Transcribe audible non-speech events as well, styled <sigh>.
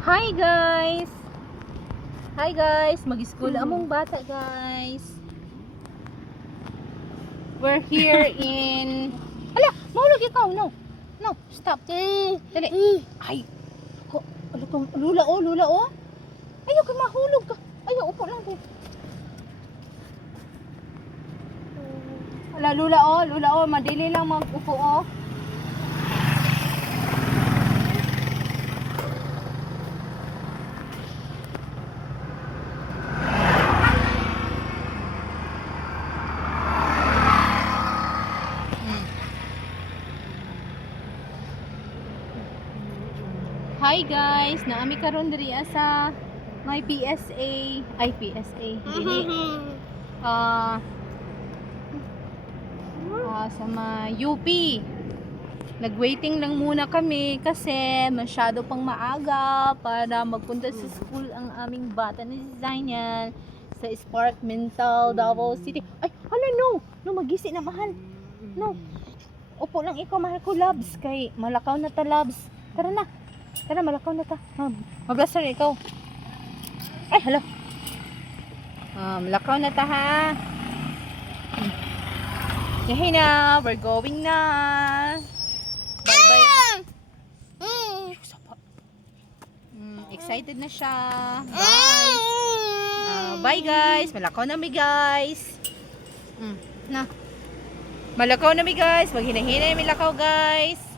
Hi guys! Hi guys! Mag-school among bata guys. We're here <laughs> in... Ala! Mahulog ikaw! No! No! Stop! Dali! Ay! Ko, ano kang... Lula oh! Lula oh! Ayaw ka mahulog ka! Ayaw! Upo lang din. Ala! Lula oh! Lula oh! Madili lang mag-upo oh! Hi guys, naami karon diri sa may PSA, ay PSA. Ah ah, sa may UP. Nagwaiting lang muna kami kasi masyado pang maaga para magpunta sa school ang aming bata na si Zainal sa Spark Mental Davao City. Ay, hala no! No, magisi na mahal. No. Upo lang ikaw, mahal ko, Labs. Kay malakaw na ta, Labs. Tara na. Tara, malakaw na ta. Um, Mablasar ikaw. Ay, hala. Um, malakaw na ta, ha. Hmm. Yahay na. We're going na. Bye-bye. Sapa. Mm, excited na siya. Bye. Ah, bye, guys. Malakaw na mi, guys. Mm, na. Malakaw na mi, guys. Maghinahinay mi lakaw, guys.